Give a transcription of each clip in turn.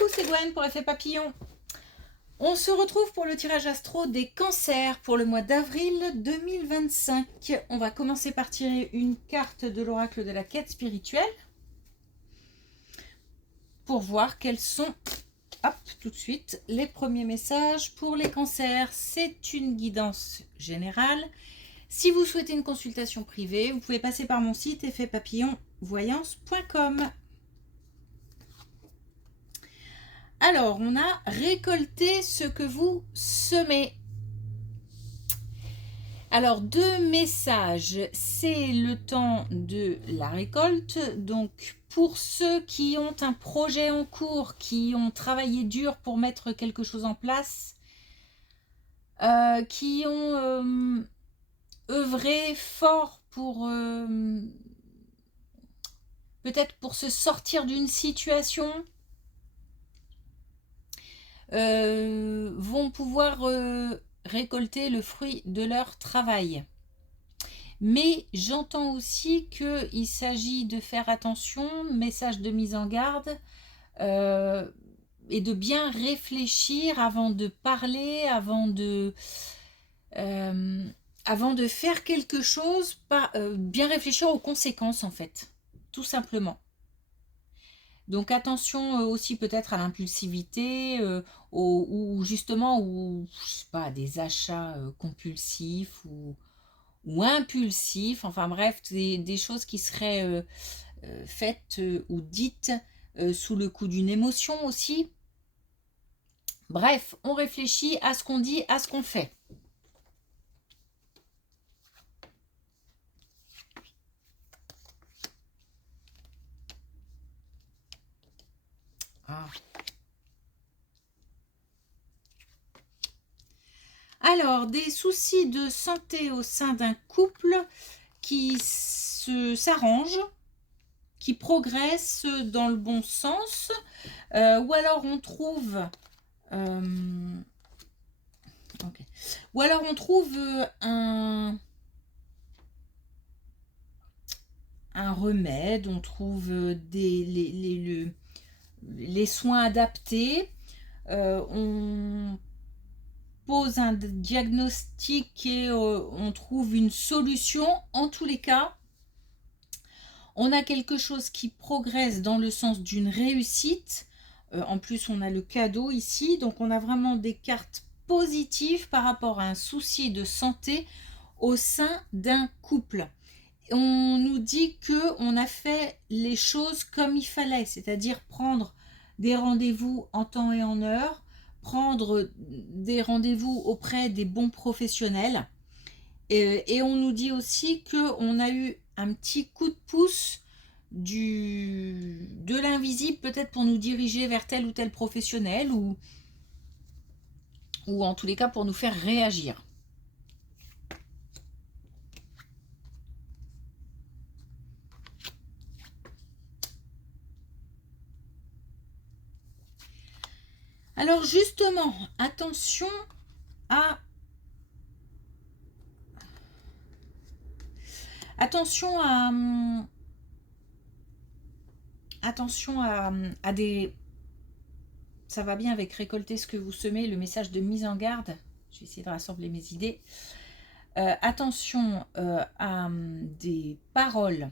Coucou, c'est Gwen pour Effet Papillon. On se retrouve pour le tirage astro des cancers pour le mois d'avril 2025. On va commencer par tirer une carte de l'oracle de la quête spirituelle pour voir quels sont, hop, tout de suite, les premiers messages pour les cancers. C'est une guidance générale. Si vous souhaitez une consultation privée, vous pouvez passer par mon site effetpapillonvoyance.com. Alors, on a récolté ce que vous semez. Alors, deux messages. C'est le temps de la récolte. Donc, pour ceux qui ont un projet en cours, qui ont travaillé dur pour mettre quelque chose en place, qui ont œuvré fort pour peut-être pour se sortir d'une situation, vont pouvoir récolter le fruit de leur travail. Mais j'entends aussi qu'il s'agit de faire attention, message de mise en garde, et de bien réfléchir avant de parler, avant de faire quelque chose, bien réfléchir aux conséquences en fait, tout simplement. Donc attention aussi peut-être à l'impulsivité ou justement je sais pas, des achats compulsifs ou impulsifs, enfin bref, des choses qui seraient faites ou dites sous le coup d'une émotion aussi. Bref, on réfléchit à ce qu'on dit, à ce qu'on fait. Ah. Alors, des soucis de santé au sein d'un couple qui s'arrangent, qui progressent dans le bon sens, ou alors on trouve ou alors on trouve un remède, on trouve les soins adaptés, on pose un diagnostic et on trouve une solution. En tous les cas, on a quelque chose qui progresse dans le sens d'une réussite. En plus, on a le cadeau ici. Donc, on a vraiment des cartes positives par rapport à un souci de santé au sein d'un couple. On nous dit qu'on a fait les choses comme il fallait, c'est-à-dire prendre des rendez-vous en temps et en heure, prendre des rendez-vous auprès des bons professionnels. Et on nous dit aussi qu'on a eu un petit coup de pouce de l'invisible, peut-être pour nous diriger vers tel ou tel professionnel, ou en tous les cas pour nous faire réagir. Alors justement, attention à des... Ça va bien avec récolter ce que vous semez, le message de mise en garde. Je vais essayer de rassembler mes idées. Attention à des paroles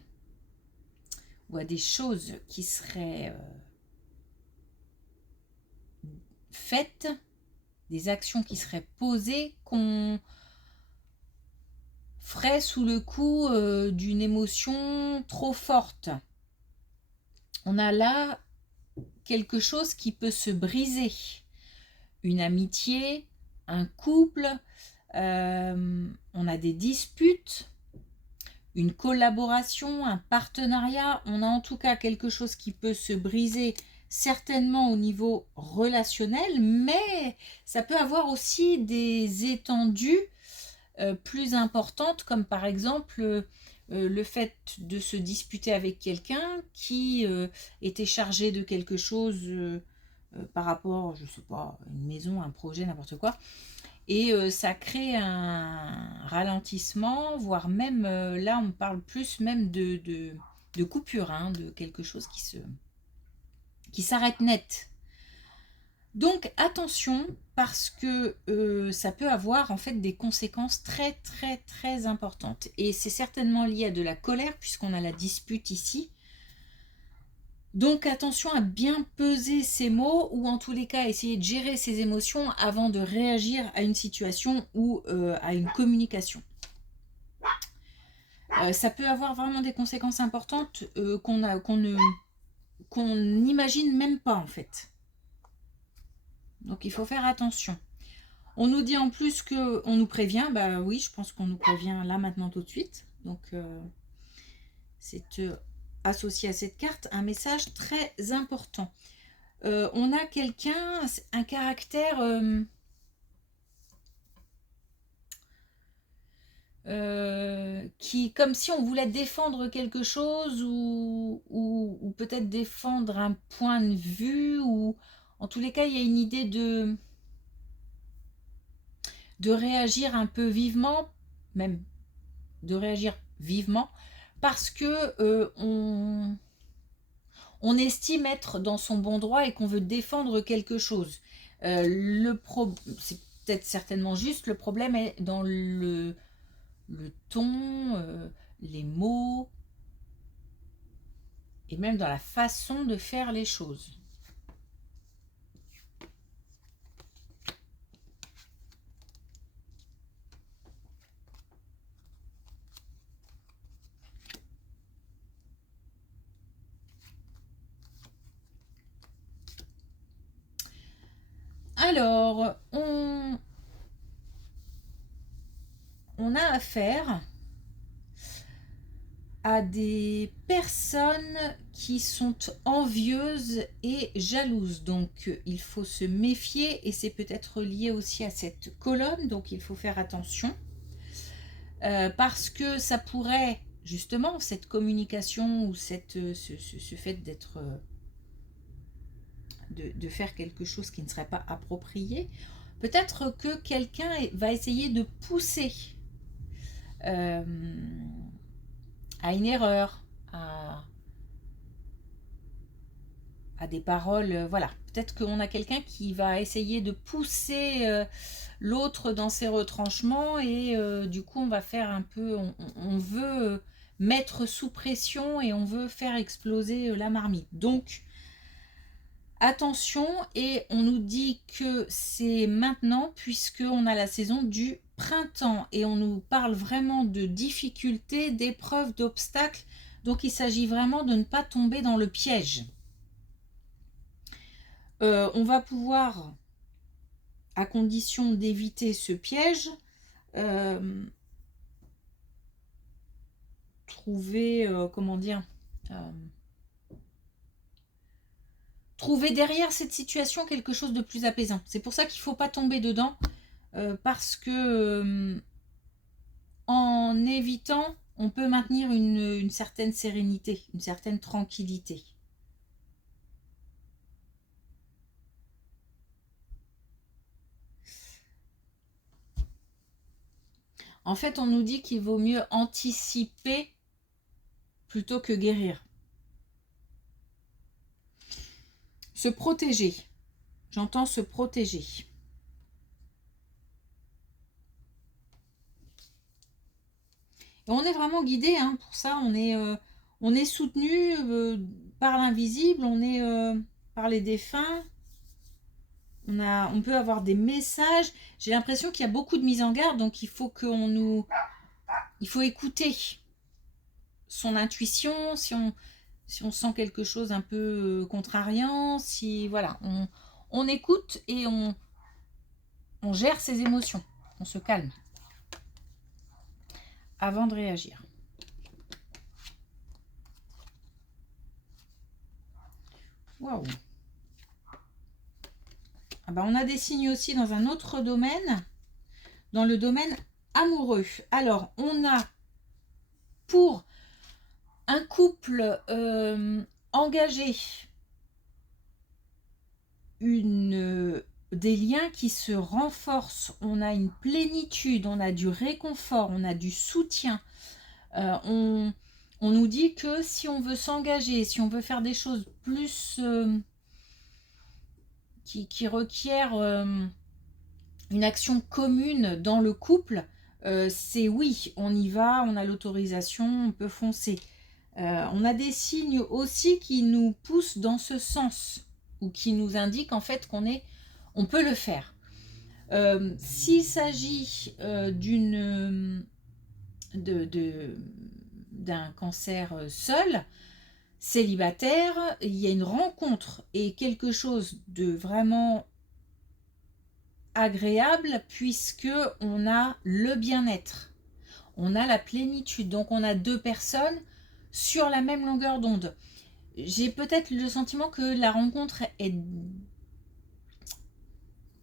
ou à des choses qui seraient faites, des actions qui seraient posées, qu'on ferait sous le coup d'une émotion trop forte. On a là quelque chose qui peut se briser. Une amitié, un couple, on a des disputes, une collaboration, un partenariat. On a en tout cas quelque chose qui peut se briser, certainement au niveau relationnel, mais ça peut avoir aussi des étendues plus importantes, comme par exemple le fait de se disputer avec quelqu'un qui était chargé de quelque chose par rapport, je sais pas, une maison, un projet, n'importe quoi. Et ça crée un ralentissement, voire même, là on parle plus même de coupure, hein, de quelque chose qui s'arrête net. Donc attention, parce que ça peut avoir en fait des conséquences très très très importantes. Et c'est certainement lié à de la colère, puisqu'on a la dispute ici. Donc attention à bien peser ses mots, ou en tous les cas essayer de gérer ses émotions avant de réagir à une situation ou à une communication. Ça peut avoir vraiment des conséquences importantes qu'on n'imagine même pas en fait. Donc il faut faire attention. On nous dit en plus qu'on nous prévient. Bah oui, je pense qu'on nous prévient là maintenant tout de suite. Donc c'est associé à cette carte un message très important. On a quelqu'un, un caractère qui, comme si on voulait défendre quelque chose ou peut-être défendre un point de vue, ou en tous les cas, il y a une idée de réagir un peu vivement, même de réagir vivement, parce que on estime être dans son bon droit et qu'on veut défendre quelque chose. C'est peut-être certainement juste, le problème est dans le ton, les mots, et même dans la façon de faire les choses. Alors, on a affaire à des personnes qui sont envieuses et jalouses. Donc, il faut se méfier, et c'est peut-être lié aussi à cette colonne, donc il faut faire attention. Parce que ça pourrait, justement, cette communication ou ce fait d'être... de faire quelque chose qui ne serait pas approprié, peut-être que quelqu'un va essayer de pousser à une erreur, à des paroles, voilà. Peut-être qu'on a quelqu'un qui va essayer de pousser l'autre dans ses retranchements, et du coup on va faire un peu, on veut mettre sous pression et on veut faire exploser la marmite. Donc attention, et on nous dit que c'est maintenant, puisqu'on a la saison du printemps, et on nous parle vraiment de difficultés, d'épreuves, d'obstacles. Donc il s'agit vraiment de ne pas tomber dans le piège. On va pouvoir, à condition d'éviter ce piège, trouver, comment dire, trouver derrière cette situation quelque chose de plus apaisant. C'est pour ça qu'il ne faut pas tomber dedans, parce que en évitant, on peut maintenir une certaine sérénité, une certaine tranquillité. En fait, on nous dit qu'il vaut mieux anticiper plutôt que guérir. Se protéger. J'entends se protéger. Et on est vraiment guidé pour ça. On est soutenu par l'invisible, on est par les défunts. On peut avoir des messages. J'ai l'impression qu'il y a beaucoup de mise en garde, donc il faut il faut écouter son intuition, si on sent quelque chose un peu contrariant, si voilà, on écoute et on gère ses émotions, on se calme avant de réagir. Waouh. Ah bah on a des signes aussi dans un autre domaine, dans le domaine amoureux. Alors, on a pour un couple engagé des liens qui se renforcent, on a une plénitude, on a du réconfort, on a du soutien. On nous dit que si on veut s'engager, si on veut faire des choses plus qui requiert une action commune dans le couple, c'est oui, on y va, on a l'autorisation, on peut foncer. On a des signes aussi qui nous poussent dans ce sens, ou qui nous indiquent en fait on peut le faire. S'il s'agit d'un cancer seul, célibataire, il y a une rencontre et quelque chose de vraiment agréable, puisque on a le bien-être, on a la plénitude, donc on a deux personnes sur la même longueur d'onde. J'ai peut-être le sentiment que la rencontre est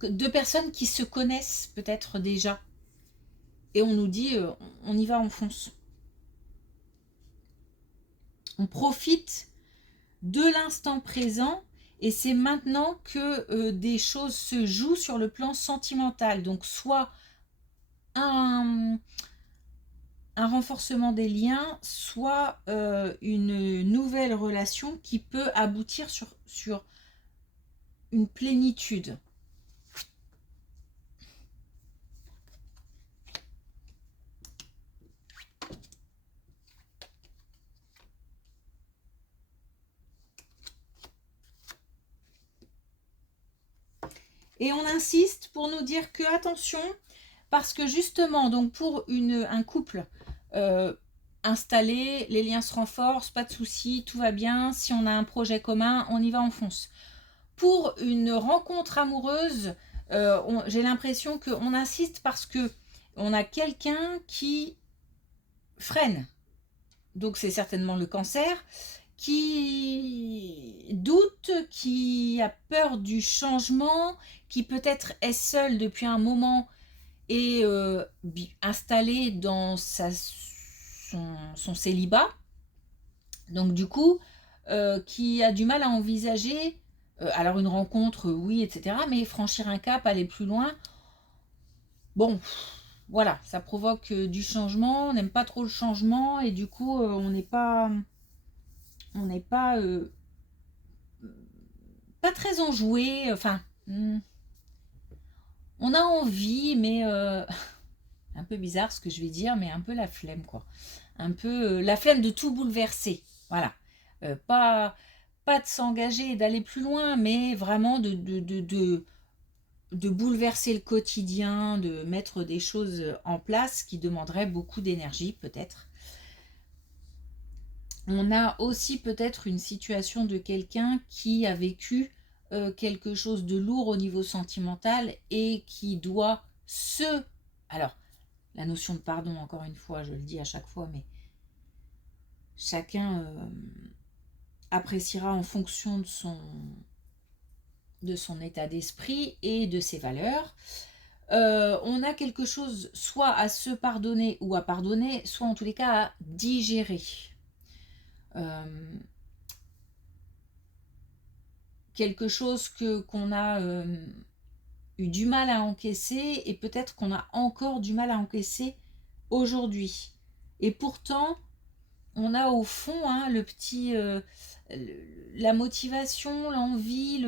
deux personnes qui se connaissent peut-être déjà, et on nous dit on y va, on fonce, on profite de l'instant présent. Et c'est maintenant que des choses se jouent sur le plan sentimental. Donc soit un renforcement des liens, soit une nouvelle relation qui peut aboutir sur une plénitude. Et on insiste pour nous dire que attention, parce que justement, donc pour un couple installé, les liens se renforcent, pas de soucis, tout va bien. Si on a un projet commun, on y va, on fonce. Pour une rencontre amoureuse, j'ai l'impression qu'on insiste parce que on a quelqu'un qui freine. Donc c'est certainement le cancer, qui doute, qui a peur du changement, qui peut-être est seul depuis un moment et installé dans son célibat. Donc du coup, qui a du mal à envisager, alors une rencontre, oui, etc. Mais franchir un cap, aller plus loin, bon, voilà, ça provoque du changement, on n'aime pas trop le changement, et du coup, on n'est pas très enjoué, enfin, on a envie, mais un peu bizarre ce que je vais dire, mais un peu la flemme, quoi. Un peu la flemme de tout bouleverser, voilà. Pas de s'engager et d'aller plus loin, mais vraiment de bouleverser le quotidien, de mettre des choses en place qui demanderaient beaucoup d'énergie, peut-être. On a aussi peut-être une situation de quelqu'un qui a vécu quelque chose de lourd au niveau sentimental et qui doit Alors, la notion de pardon, encore une fois, je le dis à chaque fois, mais chacun appréciera en fonction de son état d'esprit et de ses valeurs. On a quelque chose soit à se pardonner ou à pardonner, soit en tous les cas à digérer. Quelque chose qu'on a eu du mal à encaisser, et peut-être qu'on a encore du mal à encaisser aujourd'hui. Et pourtant, on a au fond le petit, la motivation, l'envie,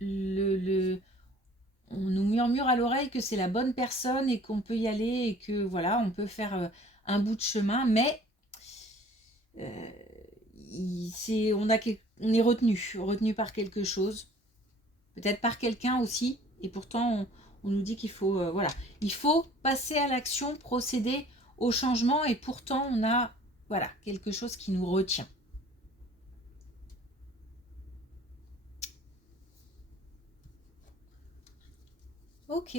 on nous murmure à l'oreille que c'est la bonne personne et qu'on peut y aller et que voilà, on peut faire un bout de chemin, mais on est retenu par quelque chose, peut-être par quelqu'un aussi, et pourtant on nous dit qu'il faut voilà, il faut passer à l'action, procéder au changement, et pourtant on a voilà quelque chose qui nous retient. Ok.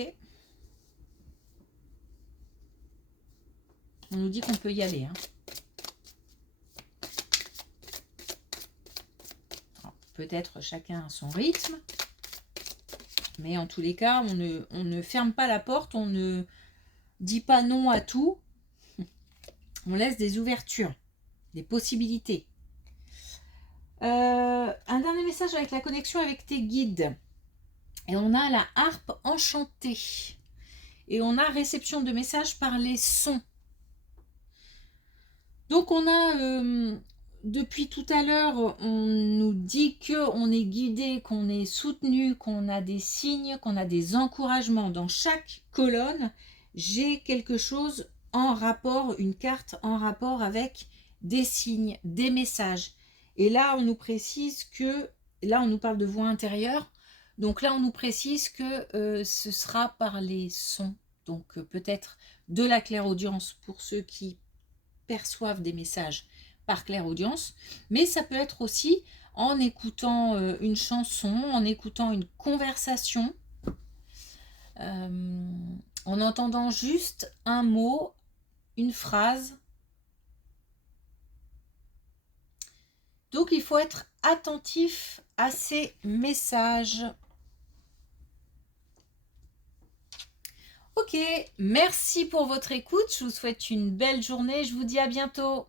On nous dit qu'on peut y aller. Peut-être chacun à son rythme. Mais en tous les cas, on ne ferme pas la porte, on ne dit pas non à tout. On laisse des ouvertures, des possibilités. Un dernier message avec la connexion avec tes guides. Et on a la harpe enchantée. Et on a réception de messages par les sons. Donc on a depuis tout à l'heure, on nous dit qu'on est guidé, qu'on est soutenu, qu'on a des signes, qu'on a des encouragements. Dans chaque colonne, j'ai quelque chose en rapport, une carte en rapport avec des signes, des messages. Et là, on nous précise que, là, on nous parle de voix intérieure. Donc là, on nous précise que ce sera par les sons. Donc peut-être de la clairaudience pour ceux qui perçoivent des messages par clairaudience, mais ça peut être aussi en écoutant une chanson, en écoutant une conversation, en entendant juste un mot, une phrase. Donc il faut être attentif à ces messages. Ok, merci pour votre écoute, je vous souhaite une belle journée, je vous dis à bientôt.